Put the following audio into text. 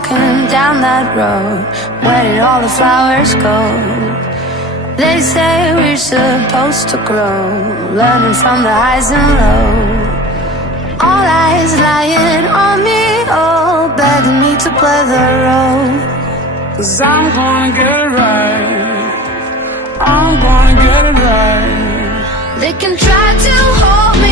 walking down that road. Where did all the flowers go? They say we're supposed to grow, learning from the highs and lows. All eyes lying on me, all begging me to play the role. 'Cause I'm gonna get it right, I'm gonna get it right. They can try to hold me